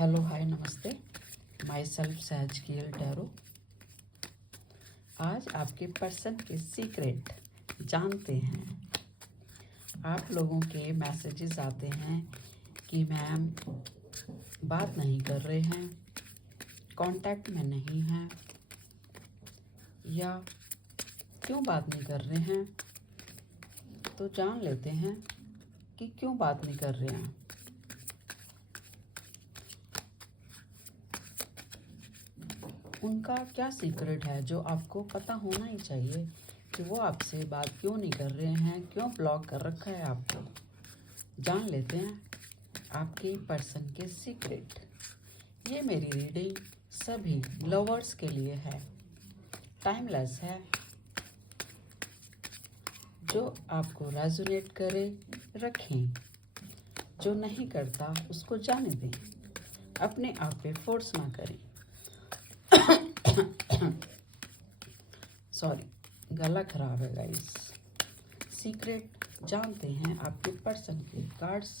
Hello hi नमस्ते। My self सहज कियल टैरो। आज आपके पर्सन के सीक्रेट जानते हैं। आप लोगों के मैसेजेस आते हैं कि मैम बात नहीं कर रहे हैं, कांटेक्ट में नहीं हैं, या क्यों बात नहीं कर रहे हैं। तो जान लेते हैं कि क्यों बात नहीं कर रहे हैं। उनका क्या सीक्रेट है जो आपको पता होना ही चाहिए कि वो आपसे बात क्यों नहीं कर रहे हैं, क्यों ब्लॉक कर रखा है आपको। जान लेते हैं आपके पर्सन के सीक्रेट। ये मेरी रीडिंग सभी लवर्स के लिए है, टाइमलेस है। जो आपको रेजोनेट करे रखें, जो नहीं करता उसको जाने दें, अपने आप पे फोर्स ना करें। सॉरी, गला खराब है गाइस। सीक्रेट जानते हैं आपके पर्सन के कार्ड्स।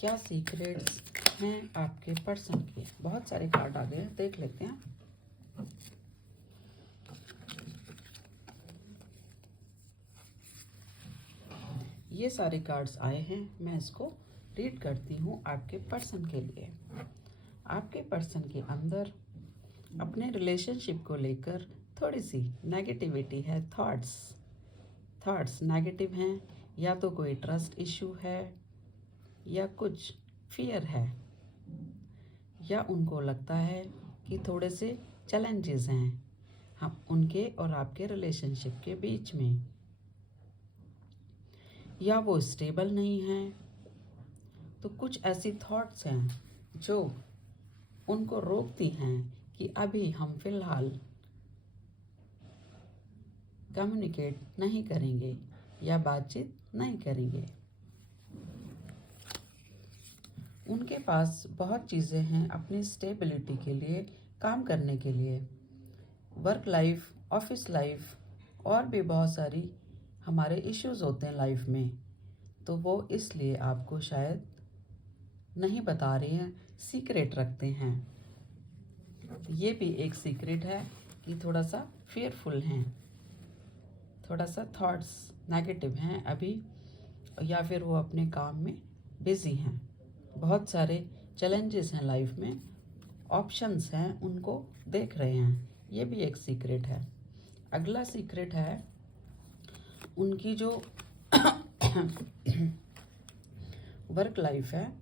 क्या सीक्रेट्स हैं आपके पर्सन के। बहुत सारे कार्ड आ गए हैं, देख लेते हैं। ये सारे कार्ड्स आए हैं, मैं इसको रीड करती हूँ आपके पर्सन के लिए। आपके पर्सन के अंदर अपने रिलेशनशिप को लेकर थोड़ी सी नेगेटिविटी है। थॉट्स नेगेटिव हैं, या तो कोई ट्रस्ट इशू है, या कुछ फियर है, या उनको लगता है कि थोड़े से चैलेंजेस हैं हम उनके और आपके रिलेशनशिप के बीच में, या वो स्टेबल नहीं है। तो कुछ ऐसी थॉट्स हैं जो उनको रोकती हैं कि अभी हम फिलहाल कम्युनिकेट नहीं करेंगे या बातचीत नहीं करेंगे। उनके पास बहुत चीज़ें हैं अपनी स्टेबिलिटी के लिए, काम करने के लिए, वर्क लाइफ, ऑफिस लाइफ, और भी बहुत सारी हमारे इश्यूज होते हैं लाइफ में। तो वो इसलिए आपको शायद नहीं बता रहे हैं, सीक्रेट रखते हैं। ये भी एक सीक्रेट है कि थोड़ा सा फियरफुल हैं, थोड़ा सा थॉट्स नेगेटिव हैं अभी, या फिर वो अपने काम में बिजी हैं। बहुत सारे चैलेंजेस हैं लाइफ में, ऑप्शंस हैं, उनको देख रहे हैं। ये भी एक सीक्रेट है। अगला सीक्रेट है उनकी जो वर्क लाइफ है,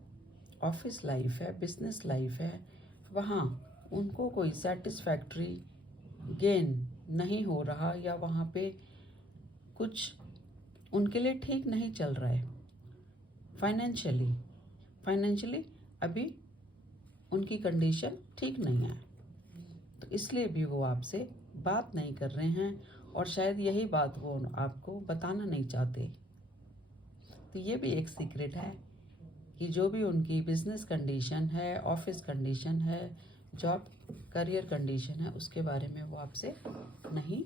ऑफिस लाइफ है, बिजनेस लाइफ है, वहाँ उनको कोई सेटिस्फैक्ट्री गेन नहीं हो रहा, या वहाँ पे कुछ उनके लिए ठीक नहीं चल रहा है। फाइनेंशियली अभी उनकी कंडीशन ठीक नहीं है, तो इसलिए भी वो आपसे बात नहीं कर रहे हैं, और शायद यही बात वो आपको बताना नहीं चाहते। तो ये भी एक सीक्रेट है कि जो भी उनकी बिजनेस कंडीशन है, ऑफिस कंडीशन है, जॉब करियर कंडीशन है, उसके बारे में वो आपसे नहीं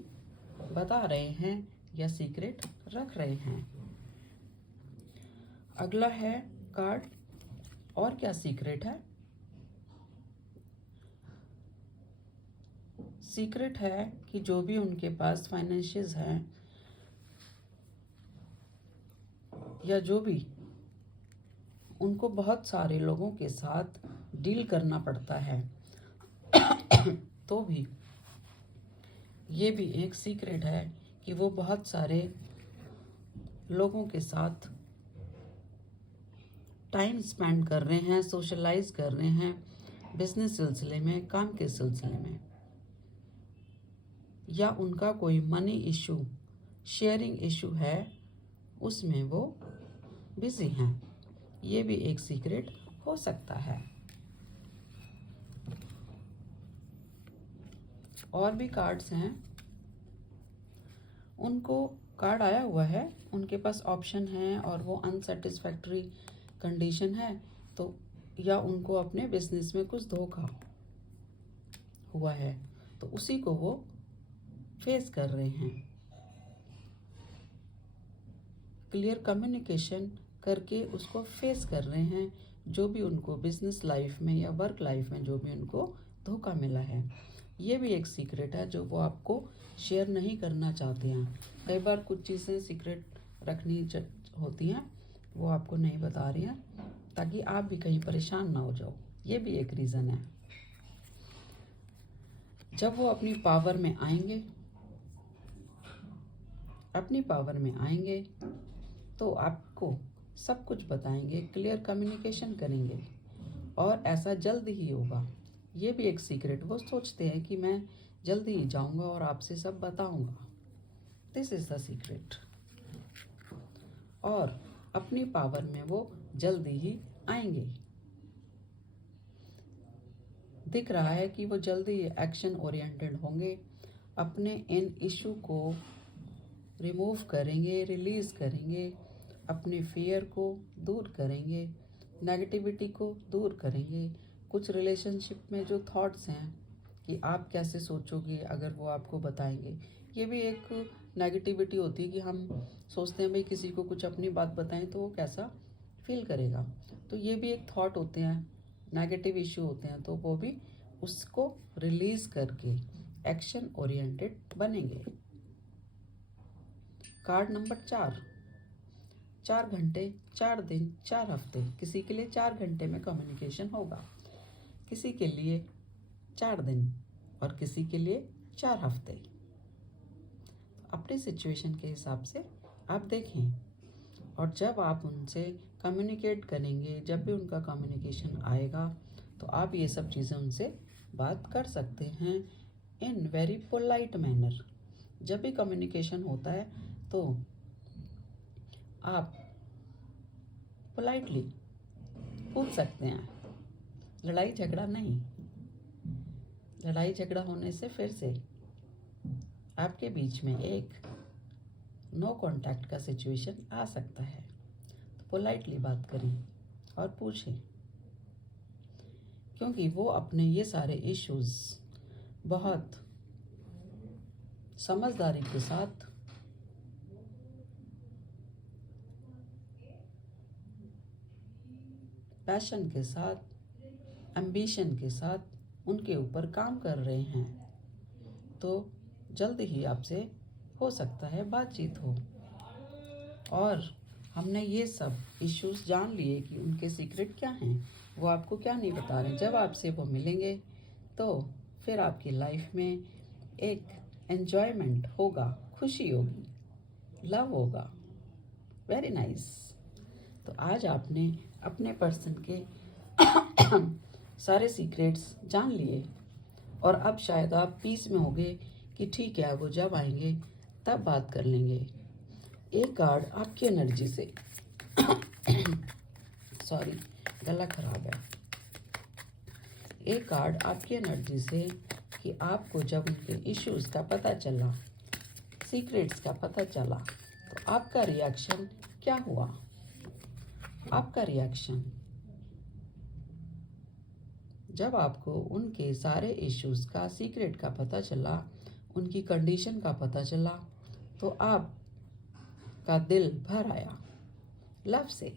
बता रहे हैं या सीक्रेट रख रहे हैं। अगला है कार्ड, और क्या सीक्रेट है। सीक्रेट है कि जो भी उनके पास फाइनेंशियल्स हैं, या जो भी उनको बहुत सारे लोगों के साथ डील करना पड़ता है, तो भी ये भी एक सीक्रेट है कि वो बहुत सारे लोगों के साथ टाइम स्पेंड कर रहे हैं, सोशलाइज कर रहे हैं, बिजनेस सिलसिले में, काम के सिलसिले में, या उनका कोई मनी इशू, शेयरिंग इशू है, उसमें वो बिजी हैं। ये भी एक सीक्रेट हो सकता है। और भी कार्ड्स हैं, उनको कार्ड आया हुआ है, उनके पास ऑप्शन है और वो अनसेटिस्फैक्ट्री कंडीशन है, तो या उनको अपने बिजनेस में कुछ धोखा हुआ है, तो उसी को वो फेस कर रहे हैं। क्लियर कम्युनिकेशन करके उसको फेस कर रहे हैं, जो भी उनको बिजनेस लाइफ में या वर्क लाइफ में जो भी उनको धोखा मिला है। ये भी एक सीक्रेट है जो वो आपको शेयर नहीं करना चाहते हैं। कई बार कुछ चीज़ें सीक्रेट रखनी होती हैं, वो आपको नहीं बता रही हैं ताकि आप भी कहीं परेशान ना हो जाओ। ये भी एक रीज़न है। जब वो अपनी पावर में आएंगे तो आपको सब कुछ बताएंगे, क्लियर कम्युनिकेशन करेंगे और ऐसा जल्द ही होगा। ये भी एक सीक्रेट, वो सोचते हैं कि मैं जल्दी ही जाऊंगा और आपसे सब बताऊंगा। This is the secret. और अपनी पावर में वो जल्दी ही आएंगे। दिख रहा है कि वो जल्दी एक्शन ओरिएंटेड होंगे, अपने इन इशू को रिमूव करेंगे, रिलीज़ करेंगे, अपने फियर को दूर करेंगे, नेगेटिविटी को दूर करेंगे। कुछ रिलेशनशिप में जो थॉट्स हैं कि आप कैसे सोचोगे अगर वो आपको बताएंगे, ये भी एक नेगेटिविटी होती है कि हम सोचते हैं भाई किसी को कुछ अपनी बात बताएं तो वो कैसा फील करेगा। तो ये भी एक थॉट होते हैं, नेगेटिव इशू होते हैं, तो वो भी उसको रिलीज़ करके एक्शन ओरिएंटेड बनेंगे। कार्ड नंबर 4, 4 घंटे, 4 दिन, 4 हफ्ते। किसी के लिए 4 घंटे में कम्युनिकेशन होगा, किसी के लिए 4 दिन और किसी के लिए 4 हफ्ते। अपनी सिचुएशन के हिसाब से आप देखें। और जब आप उनसे कम्युनिकेट करेंगे, जब भी उनका कम्युनिकेशन आएगा, तो आप ये सब चीज़ें उनसे बात कर सकते हैं इन वेरी पोलाइट मैनर। जब भी कम्युनिकेशन होता है तो आप पोलाइटली पूछ सकते हैं, लड़ाई झगड़ा नहीं। लड़ाई झगड़ा होने से फिर से आपके बीच में एक नो कांटेक्ट का सिचुएशन आ सकता है। तो पोलाइटली बात करें और पूछें, क्योंकि वो अपने ये सारे इश्यूज बहुत समझदारी के साथ, पैशन के साथ, एम्बिशन के साथ उनके ऊपर काम कर रहे हैं। तो जल्द ही आपसे हो सकता है बातचीत हो। और हमने ये सब इश्यूज जान लिए कि उनके सीक्रेट क्या हैं, वो आपको क्या नहीं बता रहे। जब आपसे वो मिलेंगे तो फिर आपकी लाइफ में एक एन्जॉयमेंट होगा, खुशी होगी, लव होगा। Very nice. तो आज आपने अपने पर्सन के सारे सीक्रेट्स जान लिए और अब शायद आप पीस में होंगे कि ठीक है, वो जब आएंगे तब बात कर लेंगे। एक कार्ड आपकी एनर्जी से सॉरी, गला खराब है। एक कार्ड आपकी एनर्जी से कि आपको जब उनके इश्यूज का पता चला, सीक्रेट्स का पता चला, तो आपका रिएक्शन क्या हुआ। आपका रिएक्शन जब आपको उनके सारे इश्यूज का, सीक्रेट का पता चला, उनकी कंडीशन का पता चला, तो आपका दिल भर आया लव से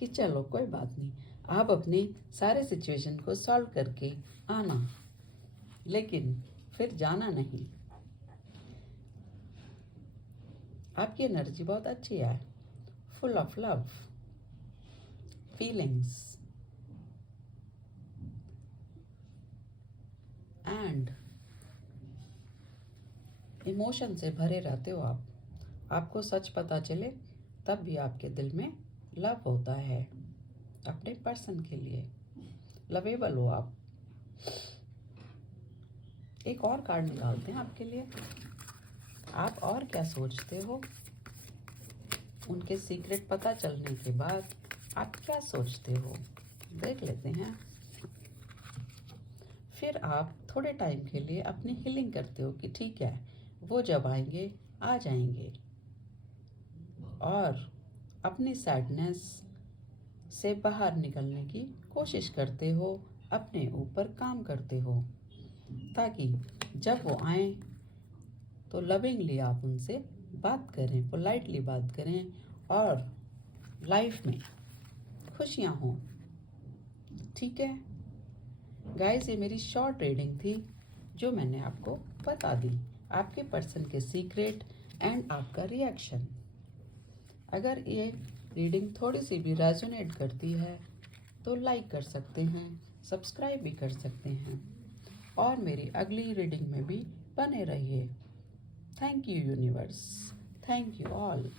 कि चलो कोई बात नहीं, आप अपने सारे सिचुएशन को सॉल्व करके आना, लेकिन फिर जाना नहीं। आपकी एनर्जी बहुत अच्छी है, full of love, feelings and emotion से भरे रहते हो आप। आपको सच पता चले तब भी आपके दिल में लव होता है अपने पर्सन के लिए, लवेबल हो आप। एक और कार्ड निकालते हैं आपके लिए। आप और क्या सोचते हो उनके सीक्रेट पता चलने के बाद, आप क्या सोचते हो देख लेते हैं। फिर आप थोड़े टाइम के लिए अपनी हीलिंग करते हो कि ठीक है, वो जब आएंगे आ जाएंगे, और अपनी सैडनेस से बाहर निकलने की कोशिश करते हो, अपने ऊपर काम करते हो, ताकि जब वो आए तो लविंगली आप उनसे बात करें, पोलाइटली बात करें और लाइफ में खुशियाँ हों। ठीक है गाइस, ये मेरी शॉर्ट रीडिंग थी जो मैंने आपको बता दी, आपके पर्सन के सीक्रेट एंड आपका रिएक्शन। अगर ये रीडिंग थोड़ी सी भी रेजोनेट करती है तो लाइक कर सकते हैं, सब्सक्राइब भी कर सकते हैं और मेरी अगली रीडिंग में भी बने रहिए। Thank you universe, thank you all.